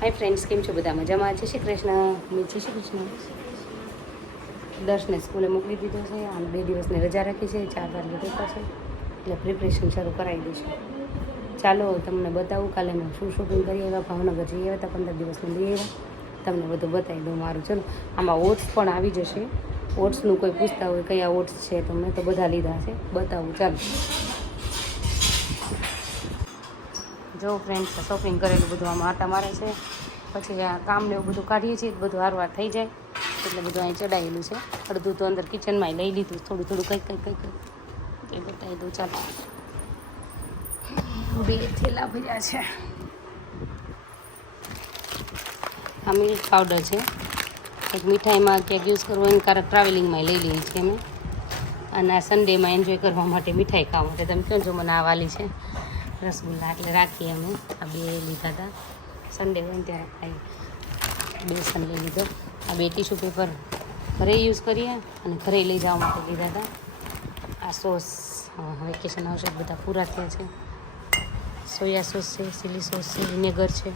Hi friends કેમ છો બધા મજામાં? જય શ્રી કૃષ્ણ. મેં જય શ્રી કૃષ્ણ. દર્શને સ્કૂલે મોકલી દીધો છે. આમ બે દિવસની રજા રાખી છે. ચાર વાર લીધો છે. એટલે પ્રિપરેશન શરૂ કરાવી દઈશું. ચાલો, તમને બતાવું, કાલે મેં શું શોપિંગ કરી આવ્યા? ભાવનગર જઈ આવ્યા હતા, પંદર દિવસનું લઈ આવ્યા. તમને બધું બતાવી દઉં મારું. ચલો, આમાં ઓટ્સ પણ આવી જશે. ઓટ્સનું કોઈ પૂછતા હોય કયા ઓટ્સ છે, તો મેં તો બધા લીધા છે. બતાવું, ચાલો. જો ફ્રેન્ડ્સ શોપિંગ કરેલું બધું આમાં આટા મારે છે. પછી આ કામને એવું બધું કાઢીએ છીએ બધું હારવાર થઈ જાય. એટલે બધું અહીં ચડાવેલું છે. અડધું તો અંદર કિચનમાં લઈ લીધું, થોડું થોડું કંઈક કંઈક કંઈક એ બતાવી દઉં ચાલો. બે થેલા ભર્યા છે. આ મિલ્ક પાવડર છે. એક મીઠાઈમાં ક્યાંક યુઝ કરવો એને કારણ ટ્રાવેલિંગમાં લઈ લઈએ છીએ અમે. અને આ સન્ડેમાં એન્જોય કરવા માટે મીઠાઈ ખાવા માટે. તમે કહો છો મને આ વાલી છે. રસગુલ્લા એટલે રાખીએ અમે. આ બે લીધા હતા. સન્ડે હોય ત્યારે ખાઈ બે સન્ડે લીધો. આ બે ટીશ્યુ પેપર ઘરે યુઝ કરીએ અને ઘરે લઈ જવા માટે લીધા હતા. આ સોસ વેકેશન આવશે, બધા પૂરા થયા છે. સોયા સોસ છે ચીલી સોસ છે વિનેગર છે.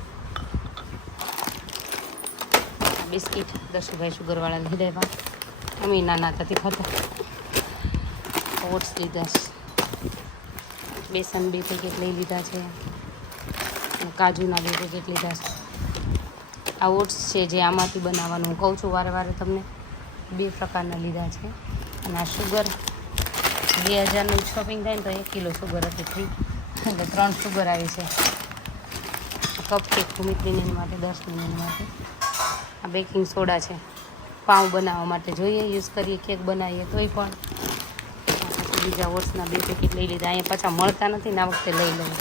બિસ્કિટ દર્શુભાઈ શુગરવાળા લીધા એવા અમે નાના હતા ખાતા ઓટ્સ લીધા. છે બેસન બે પેકેટ લઈ લીધા છે. કાજુના બે પેકેટ લીધા છે. આ ઓટ્સ છે જે આમાંથી બનાવવાનું. હું કહું છું વારે વારે તમને બે પ્રકારના લીધા છે. અને આ શુગર બે હજારનું શોપિંગ થાય ને તો એક કિલો શુગર હતી ફ્રી એટલે ત્રણ શુગર આવી છે. કપ કેક ભૂમિત્રીની માટે, દસ મિનિટ માટે. આ બેકિંગ સોડા છે. પાઉં બનાવવા માટે જોઈએ યુઝ કરીએ કેક બનાવીએ તોય પણ બીજા વર્ષના બે પેકેટ લઈ લીધા. અહીંયા પાછા મળતા નથી, ને વખતે લઈ લઉં.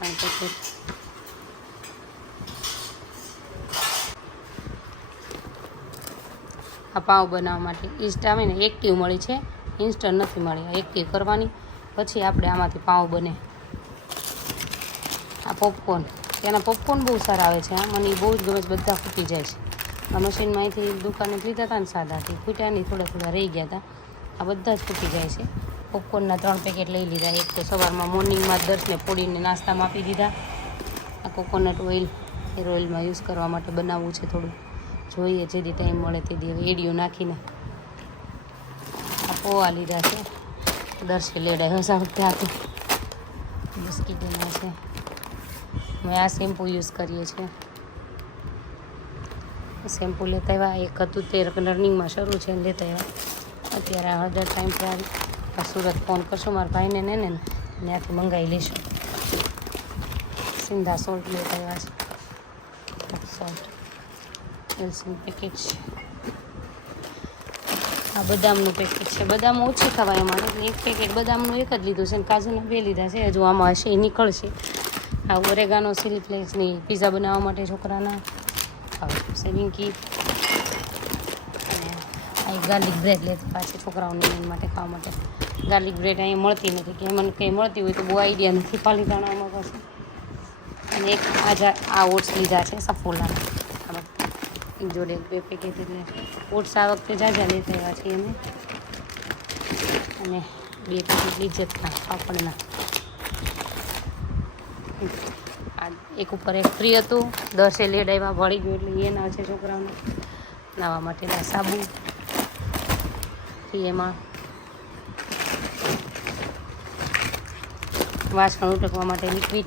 પેકેટ આ પાવ બનાવવા માટે ઇસ્ટ આવે ને એક્ટિવ મળી છે. ઇન્સ્ટન્ટ નથી મળી એક્ટિવ કરવાની. પછી આપણે આમાંથી પાવ બને. આ પોપકોર્ન ત્યાંના પોપકોર્ન બહુ સારા આવે છે આ મને બહુ જ ગમે બધા ફૂટી જાય છે. આ મશીનમાં અહીંથી દુકાને લીધા હતા ને સાદાથી. ખૂટ્યા નહીં, થોડા થોડા રહી ગયા હતા આ બધા જ તૂટી જાય છે. પોપકોર્નના ત્રણ પેકેટ લઈ લીધા. એક તો સવારમાં મોર્નિંગમાં દર્શને પોડીને નાસ્તામાં આપી દીધા. આ કોકોનટ ઓઇલ હેર ઓઇલમાં યુઝ કરવા માટે બનાવવું છે થોડું. જોઈએ જેથી ટાઈમ મળે તેથી હવે એડિયો નાખીને આ પોવા લીધા છે. દર્શે લેડાયો હસા ત્યાંથી વખતે આખું બિસ્કીટ છે. અમે આ શેમ્પૂ યુઝ કરીએ છીએ. શેમ્પૂ લેતા આવ્યા. એક હતું તે રનિંગમાં શરૂ છે લેતા આવ્યા. અત્યારે આ હળદર ટાઈમ પર સુરત ફોન કરશો મારા ભાઈને ને ને ત્યાંથી મંગાવી લઈશું સિંધા સોલ્ટ લેતા આવ્યા છે. સોલ્ટ, એલસીનું પેકેટ છે આ બદામનું પેકેટ છે. બદામ ઓછી ખાવાય અમારે એક પેકેટ બદામનું એક જ લીધું છે ને કાજુના બે લીધા છે. હજુ આમાં હશે, એ નીકળશે. આ ઓરેગાનો સિલી ફ્લેક્સની પીઝા બનાવવા માટે છોકરાના. સેવિંગ સેવિંગી અને આ ગાર્લિક બ્રેડ લેતી પાછી છોકરાઓને માટે ખાવા માટે. ગાર્લિક બ્રેડ અહીં મળતી નથી. કે મને કંઈ મળતી હોય તો બહુ આઈડિયા નથી. પાલીતાણામાં પાછું. અને એક આજા આ ઓટ્સ લીધા છે સફોલાના. આ જોડે બે પેકેટ એટલે ઓટ્સ આ વખતે જાજા લેતા આવ્યા છીએ અમે. અને બે પેકેટ લિજ્જતના પાપડના. એક ઉપર એક ફ્રી હતું. દસે લેડ આવ્યા વળી ગયું એટલે એના છે છોકરાઓને. નાવા માટેના સાબુ. એમાં વાસણ ઉટકવા માટે લિક્વિડ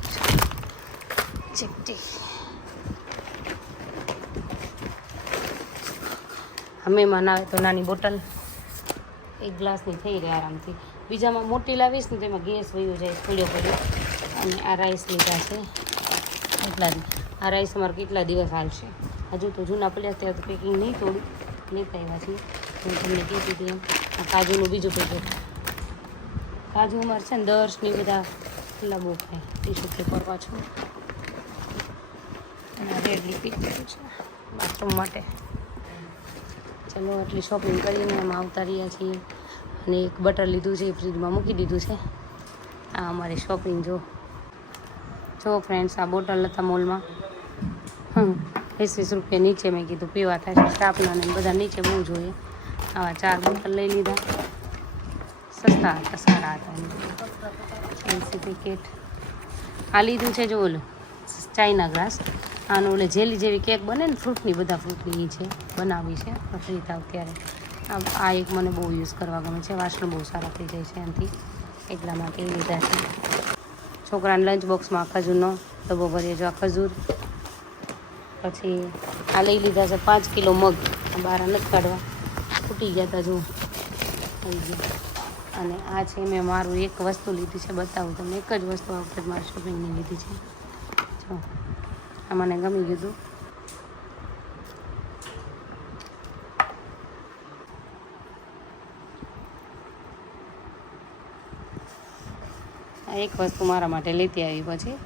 ચીપટી. હમેમાં નાવે તો નાની બોટલ. એક ગ્લાસની થઈ રહે આરામથી. બીજામાં મોટી લાવીશ ને તેમાં ગેસ વયો જાય પડ્યો પડ્યો. અને આ રાઈસ લીધા છે. એટલા જ આ રાઈસ અમારે કેટલા દિવસ હાલશે? હજુ તો જૂના પડ્યા ત્યાં તો પેકિંગ નહીં થોડું. લેતા આવ્યા છીએ. હું તમને કીધું હતું એમ. આ કાજુનું બીજું પેકેટ કાજુ અમારે છે ને દર્શની બધા ખુલ્લા બહુ ખાય ટીશ્યુ પેપર પાછું અને રેડ લીપી છે. બાથરૂમ માટે. ચલો આટલી શોપિંગ કરીને અમે આવતા રહ્યા છીએ. અને એક બટર લીધું છે, એ ફ્રીજમાં મૂકી દીધું છે. આ અમારી શોપિંગ જો. જો ફ્રેન્ડ્સ આ બોટલ હતા મોલમાં હમ, વીસ રૂપિયા નીચે મેં કીધું, પીવા થાય સ્ટાફના ને બધા નીચે બહુ જોઈએ. આવા ચાર બોટલ લઈ લીધા. સસ્તા હતા, સારા હતા એલસી પેકેટ આ લીધું છે જો ઓલું, ચાઇના ગ્રાસ આનું ઓલે જેલી જેવી કેક બને ને ફ્રૂટની બધા ફ્રૂટની એ છે. બનાવી છે ફ્રી થાવ ત્યારે. આ એક મને બહુ યુઝ કરવા ગમે છે. વાસણ બહુ સારા થઈ જાય છે એનાથી. એટલા માટે લીધા છે. છોકરાને લંચ બોક્સમાં ખજૂરનો ડબ્બો ભરીએ જો આ ખજૂર પછી આ લઈ લીધા છે પાંચ કિલો મગ. બહાર નથી કાઢવા. ફૂટી ગયા હતા જો. થઈ ગયા. અને આ છે મેં મારું એક વસ્તુ લીધી છે, બતાવું તમને. એક જ વસ્તુ આ વખતે મારી શોપિંગની લીધી છે. જો. આ મને ગમી ગયું એક વસ્તુ મારા માટે લેતી આવી પછી.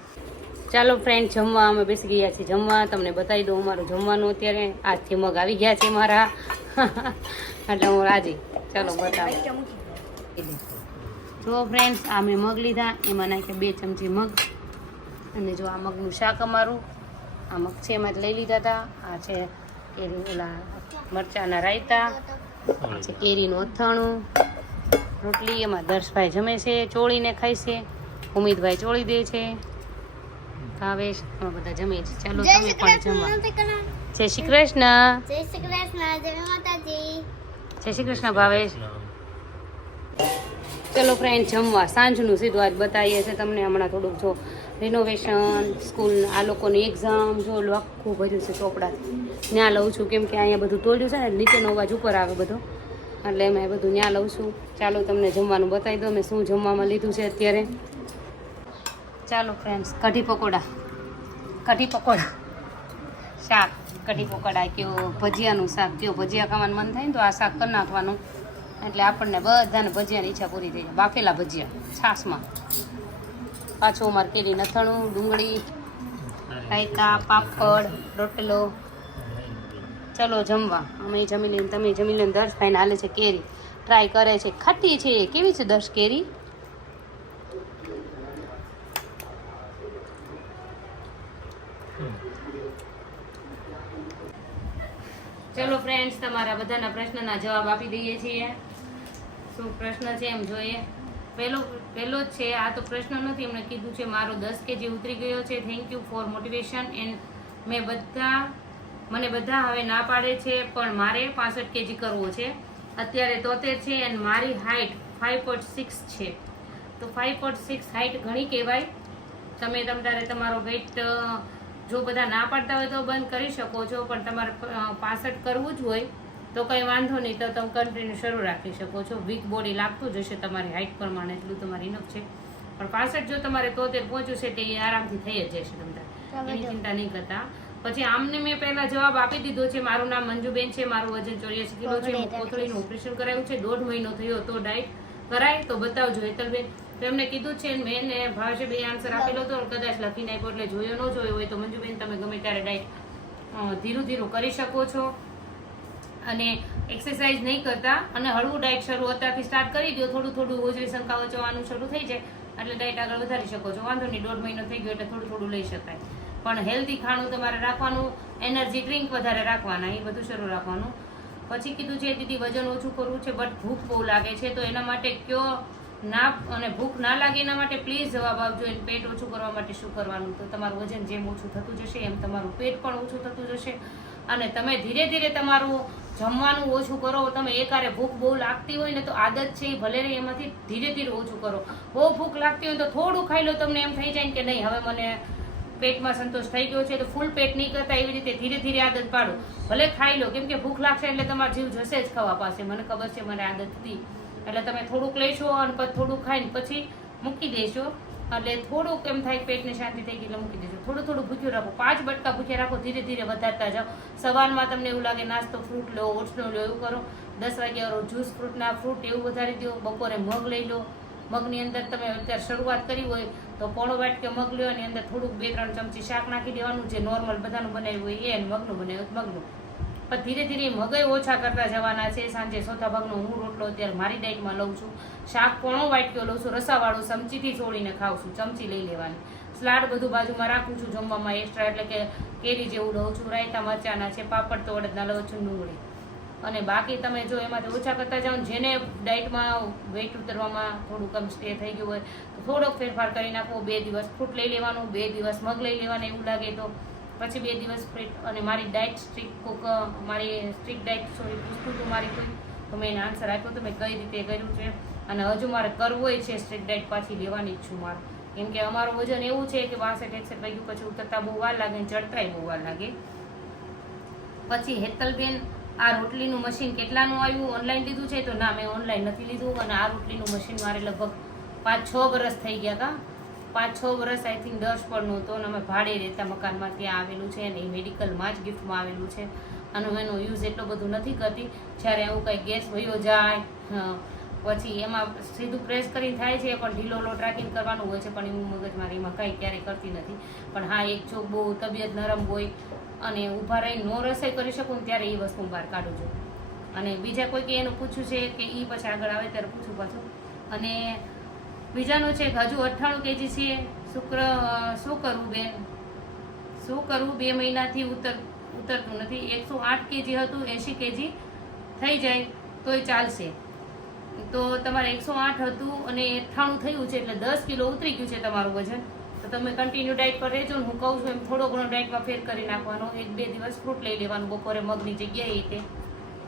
ચાલો ફ્રેન્ડ જમવા અમે બેસી ગયા છીએ. જમવા તમને બતાવી દઉં, અમારું જમવાનું અત્યારે આજથી મગ આવી ગયા છે મારા. એટલે હું રાજી. ચાલો બતાવો. જો ફ્રેન્ડ્સ આ મેં મગ લીધા. એમાં નાખ્યા બે ચમચી મગ. અને જો આ મગનું શાક અમારું. આ મગ છે એમાં જ લઈ લીધા હતા. આ છે કેરી ઓલા મરચાંના રાયતા. છે કેરીનું અથાણું. રોટલી એમાં દર્શભાઈ જમે છે ચોળીને ખાય છે ઉમેદભાઈ ચોળી દે છે. ભાવેશ પણ બધા જમે છે ચાલો તમે પણ જમવા. જય શ્રી કૃષ્ણ. જય શ્રી કૃષ્ણ. જય માતાજી. જય શ્રી કૃષ્ણ ભાવેશ ચલો ફ્રેન્ડ જમવા. સાંજનું સીધું આજ બતાવીએ છીએ તમને. હમણાં થોડુંક જો રિનોવેશન સ્કૂલ આ લોકોની એક્ઝામ જો આખું ભર્યું છે ચોપડાથી. ત્યાં લઉં છું કેમ કે અહીંયા બધું તોડ્યું છે ને નીચેનો અવાજ ઉપર આવે બધો. એટલે મેં બધું ત્યાં લઉં છું. ચાલો તમને જમવાનું બતાવી દો. મેં શું જમવામાં લીધું છે અત્યારે? ચાલો ફ્રેન્ડ્સ કઢી પકોડા. કઢી પકોડા. શાક, કઢી પકોડા કયો ભજીયાનું શાક, કયો ભજીયા ખાવાનું મન થાય ને તો આ શાક કરી નાખવાનું. એટલે આપણને બધાને ભજીયાની ઈચ્છા પૂરી થઈ જાય. બાફેલા ભજીયા, છાશમાં. પાછું અમારે કેરી નથણું, ડુંગળી, રાયતા, પાપડ, રોટલો. ચલો જમવા. અમે જમી લઈને, તમે જમી લઈને દર્શ ખાઈને હાલે છે કેરી. ટ્રાય કરે છે. ખાટી છે કેવી છે દર્શ કેરી? ચલો ફ્રેન્ડ્સ તમારા બધાના પ્રશ્નના જવાબ આપી દઈએ છીએ. શું પ્રશ્ન છે એમ જોઈએ. પહેલો પહેલો જ છે, આ તો પ્રશ્ન નથી. એમણે કીધું છે, મારો દસ કેજી ઉતરી ગયો છે. Thank you for motivation and મેં બધા મને બધા હવે ના પાડે છે પણ મારે પાસઠ કેજી કરવો છે. અત્યારે તોતેર છે એન્ડ મારી હાઇટ ફાઇવ પોઈન્ટ સિક્સ છે. તો ફાઇવ પોઈન્ટ સિક્સ હાઇટ ઘણી કહેવાય. તમે તમારે તમારો વેઇટ જો બધા ના પાડતા હોય તો બંધ કરી શકો છો પણ તમારે પાસઠ કરવું જ હોય તો કંઈ વાંધો નહીં તો તમે કન્ટિન્યુ શરૂ રાખી શકો છો. વીક બોડી લાગતું જ હશે તમારી હાઇટ પ્રમાણે એટલું તમારી ઇનફ છે. પણ પાસઠ જો તમારે તોતેર પહોંચ્યું છે તે આરામથી થઈ જ જશે તમને. એની ચિંતા નહીં કરતા. પછી આમને મેં પહેલા જવાબ આપી દીધો છે મારું નામ મંજુબેન છે મારું વજન ચોર્યાસી કિલો છે હું કોથળીનું ઓપરેશન કરાવ્યું છે દોઢ મહિનો થયો તો ડાયટ કરાય તો બતાવજો હેતલબેન. તો એમને કીધું છે મેં ને ભાવશે બે આન્સર આપેલો હતો કદાચ લખી નાખ્યો એટલે જોયો ન જોયો હોય તો મંજુબેન તમે ગમે ત્યારે ડાયટ ધીરું ધીરું કરી શકો છો. અને એક્સરસાઇઝ નહીં કરતા અને હળવું ડાયટ શરૂ અત્યારથી સ્ટાર્ટ કરી દો થોડું થોડું હોજરી શંકા વચવાનું શરૂ થઈ જાય એટલે ડાયટ આગળ વધારી શકો છો. વાંધો નહીં દોઢ મહિનો થઈ ગયો એટલે થોડું થોડું લઈ શકાય. પણ હેલ્ધી ખાણું તમારે રાખવાનું એનર્જી ડ્રિંક વધારે રાખવાના, એ બધું શરૂ રાખવાનું. પછી કીધું છે, દીદી, વજન ઓછું કરવું છે બટ ભૂખ બહુ લાગે છે, તો એના માટે કયો ના અને ભૂખ ના લાગે એના માટે પ્લીઝ જવાબ આપજો, એને પેટ ઓછું કરવા માટે શું કરવાનું? તો તમારું વજન જેમ ઓછું થતું જશે, એમ તમારું પેટ પણ ઓછું થતું જશે. અને તમે ધીરે ધીરે તમારું જમવાનું ઓછું કરો, તમે એકારે ભૂખ બહુ લાગતી હોય ને તો આદત છે એ ભલે રહી એમાંથી ધીરે ધીરે ઓછું કરો. બહુ ભૂખ લાગતી હોય તો થોડું ખાઈ લો, તમને એમ થઈ જાય કે નહીં, હવે મને પેટમાં સંતોષ થઈ ગયો છે, તો ફૂલ પેટ નહીં કરતા એવી રીતે ધીરે ધીરે આદત પાડો. ભલે ખાઈ લો, કેમ કે ભૂખ લાગશે એટલે તમારો જીવ જશે જ ખાવા પાસે. મને ખબર છે, મને આદત હતી. એટલે તમે થોડુંક લેશો અને પછી થોડુંક ખાઈને પછી મૂકી દેશો. એટલે થોડુંક એમ થાય પેટને શાંતિ થઈ ગઈ એટલે મૂકી દેશો. થોડું થોડું ભૂખ્યું રાખો. પાંચ બટકા ભૂખ્યા રાખો, ધીરે ધીરે વધારતા જાઓ. સવારમાં તમને એવું લાગે, નાસ્તો, ફ્રૂટ લો, ઓટ્સનો લો, એવું કરો. દસ વાગ્યા વાળો જ્યુસ, ફ્રૂટના ફ્રૂટ એવું વધારી દો. બપોરે મગ લઈ લો. મગની અંદર તમે અત્યારે શરૂઆત કરી હોય તો પોણો વાટકે મગ લ્યો, એની અંદર થોડુંક બે ત્રણ ચમચી શાક નાખી દેવાનું, જે નોર્મલ બધાનું બનાવ્યું હોય એ મગનું બનાવ્યું મગનું. પણ ધીરે ધીરે મગય ઓછા કરતા જવાના છે. સાંજે ચોથા ભાગનો હું રોટલો અત્યારે મારી ડાયટમાં લઉં છું. શાક પોણો વાટક્યો લઉં છું, રસાવાળું ચમચીથી છોડીને ખાઉં છું, ચમચી લઈ લેવાની. સ્લાડ બધું બાજુમાં રાખું છું, જમવામાં એક્સ્ટ્રા એટલે કે કેરી જેવું લઉં છું, રાયતા મરચાના છે, પાપડ તો અડદના લઉં છું, ડુંગળી. અને બાકી તમે જો એમાંથી ઓછા કરતા જાઓ જેને ડાયટમાં વેઇટ ઉતરવામાં થોડું કમ સ્ટે થઈ ગયું હોય, તો થોડોક ફેરફાર કરી નાખો બે દિવસ ફ્રૂટ લઈ લેવાનું, બે દિવસ મગ લઈ લેવાના એવું લાગે તો પછી બે દિવસ ફ્રીટ અને મારી ડાયટ સ્ટ્રીક કોક, મારી સ્ટ્રીક ડાયટ સોરી પૂછતું હતું મારી કોઈ, તો મેં એને આન્સર આપ્યો તો મેં કઈ રીતે કર્યું છે અને હજુ મારે કરવો છે સ્ટ્રીક ડાયટ પાછી લેવાની જ છું મારે. કેમ કે અમારું વજન એવું છે કે બાસઠ, એકસઠ વાગ્યું પછી ઉતરતા બહુ વાર લાગે ચડતાય બહુ વાર લાગે. પછી હેતલબેન આ રોટલીનું મશીન કેટલાનું આવ્યું? ઓનલાઈન લીધું છે તો ના, મેં ઓનલાઈન નથી લીધું અને આ રોટલીનું મશીન મારે લગભગ પાંચ છ વર્ષ થઈ ગયા હતા. પાંચ છ વર્ષ આઈ થિંક દસ પરનું હતું અને અમે ભાડે રહેતા મકાનમાં ત્યાં આવેલું છે અને એ મેડિકલમાં જ ગિફ્ટમાં આવેલું છે. અને હું એનો યુઝ એટલો બધો નથી કરતી. જ્યારે એવું કંઈ ગેસ વયો જાય પછી એમાં સીધું પ્રેસ કરીને થાય છે, પણ ઢીલો લોટ રાખીને કરવાનું હોય છે, પણ હું મગજ મારી એમાં કંઈ ક્યારેય કરતી નથી. પણ હા, એક ચોક બહુ તબિયત નરમ હોય અને ઊભા રહીને નો રસોઈ કરી શકું ત્યારે એ વસ્તુ બહાર કાઢું છું. અને બીજા કોઈ કે એનું પૂછ્યું છે કે એ પછી આગળ આવે ત્યારે પૂછું પાછું. અને બીજાનું છે હજુ અઠ્ઠાણું કેજી છે શુક્ર, શું કરવું બેન? શું કરવું બે મહિનાથી ઉતર, ઉતરતું નથી. એકસો આઠ કેજી હતું, એંશી કેજી થઈ જાય, તોય ચાલશે. તો તમારે એકસો આઠ હતું અને અઠ્ઠાણું થયું છે એટલે દસ કિલો ઉતરી ગયું છે તમારું વજન. તો તમે કન્ટિન્યુ ડાયટ પર રહેજો હું કહું છું એમ થોડો ઘણો ડાયટમાં ફેર કરી નાખવાનો. એક બે દિવસ ફ્રૂટ લઈ લેવાનું, બપોરે મગની જગ્યાએ તે.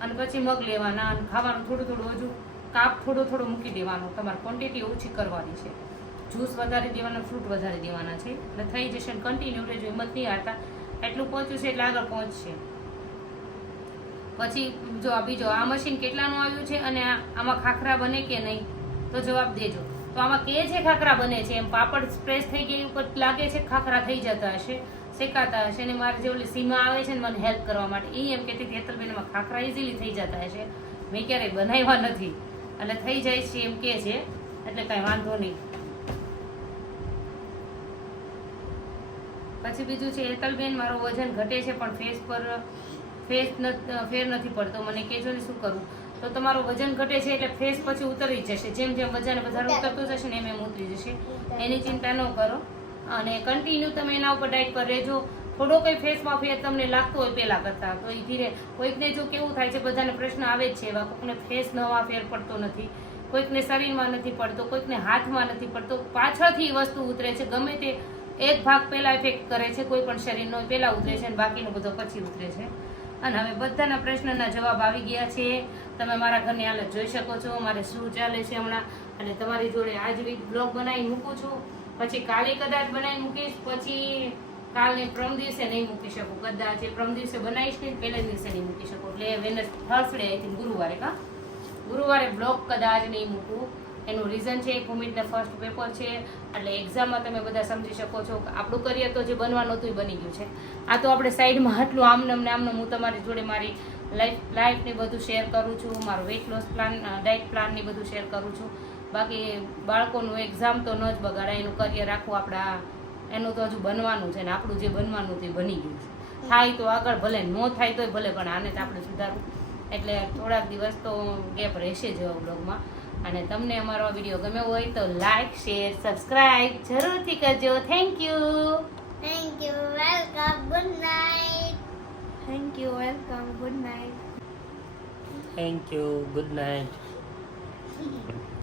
અને પછી મગ લેવાના અને ખાવાનું થોડું થોડું હજુ કાપ થોડો થોડો મૂકી દેવાનો. તમારે ક્વોન્ટિટી ઓછી કરવાની છે. જ્યુસ વધારે દેવાના ફ્રૂટ વધારે દેવાના છે. એટલે થઈ જશે કન્ટિન્યુ રહેજો. હિંમત નહીં હારતા. એટલું પહોંચ્યું છે એટલે આગળ પહોંચશે. પછી જો આ બીજો, આ મશીન કેટલાનું આવ્યું છે અને આમાં ખાખરા બને કે નહીં? તો જવાબ દેજો. તો આમાં કે છે ખાખરા બને છે? એમ પાપડ પ્રેસ થઈ ગઈ ઉપર લાગે છે? ખાખરા થઈ જતા હશે, શેકાતા હશે અને મારે જે ઓલી સીમા આવે છે ને મને હેલ્પ કરવા માટે એ એમ કહેતી હેતલબેનમાં ખાખરા ઇઝીલી થઈ જતા હશે. મેં ક્યારેય બનાવ્યા નથી. એટલે થઈ જાય છે એમ કે છે, એટલે કાંઈ વાંધો નહીં. પછી બીજું છે હેતલબેન મારો વજન ઘટે છે, પણ ફેસ પર ફેસ ફેર નથી પડતો. મને કહેજો ને શું કરું? તો તમારું વજન ઘટે છે એટલે ફેસ પછી ઉતરી જશે. જેમ જેમ વજન વધારે ઉતરતું જશે ને એમ એમ ઉતરી જશે. એની ચિંતા ન કરો. અને કન્ટિન્યુ તમે એના ઉપર ડાયટ પર રહેજો. થોડો કંઈ ફેસમાં ફેર તમને લાગતો હોય પહેલાં કરતા. તો એ ધીરે કોઈકને જો કેવું થાય છે બધાને પ્રશ્ન આવે જ છે એવા કોઈકને ફેસ નવા ફેર પડતો નથી. કોઈકને શરીરમાં નથી પડતો કોઈકને હાથમાં નથી પડતો. પાછળથી વસ્તુ ઉતરે છે. ગમે તે એક ભાગ પહેલા ઇફેક્ટ કરે છે કોઈ પણ શરીરનો પહેલાં ઉતરે છે અને બાકીનો બધો પછી ઉતરે છે. અને હવે બધાના પ્રશ્નના જવાબ આવી ગયા છે. તમે મારા ઘરની હાલત જોઈ શકો છો. મારે શું ચાલે છે હમણાં? અને તમારી જોડે આજ વીક બ્લોગ બનાવી મૂકું છું. પછી કાલે કદાચ બનાવી મૂકીશ, પછી કાલને પ્રમ દિવસે નહીં મૂકી શકું. કદાચ એ પ્રમ દિવસે બનાવીશ ને પહેલા દિવસે નહીં મૂકી શકું. એટલે વેનસ થર્સડે આઈ થિંક ગુરુવારે કા ગુરુવારે બ્લોગ કદાચ નહીં મૂકું. એનું રીઝન છે ભૂમિતને ફર્સ્ટ પેપર છે, એટલે એક્ઝામમાં તમે બધા સમજી શકો છો આપણું કરિયર તો જે બનવાનું હતું એ બની ગયું છે. આ તો આપણે સાઈડમાં આટલું આમનમ ને આમનમ હું તમારી જોડે મારી લાઈફ લાઈફને બધું શેર કરું છું, મારું વેઇટ લોસ પ્લાન ડાયટ પ્લાનને બધું શેર કરું છું. બાકી બાળકોનું એક્ઝામ તો ન જ બગાડાય, એનું કરિયર આખું આપણા, એનું તો હજુ બનવાનું છે ને આપણું જે બનવાનું તે બની ગયું છે. થાય તો આગળ ભલે ન થાય તોય ભલે, પણ આને તો આપણે સુધારવું. એટલે થોડાક દિવસ તો ગેપ રહેશે જ બ્લોગમાં અને તમને અમારો વીડિયો ગમ્યો હોય તો લાઈક શેર સબસ્ક્રાઈબ જરૂરથી કરજો. Thank you thank you welcome good night thank you welcome good night thank you good night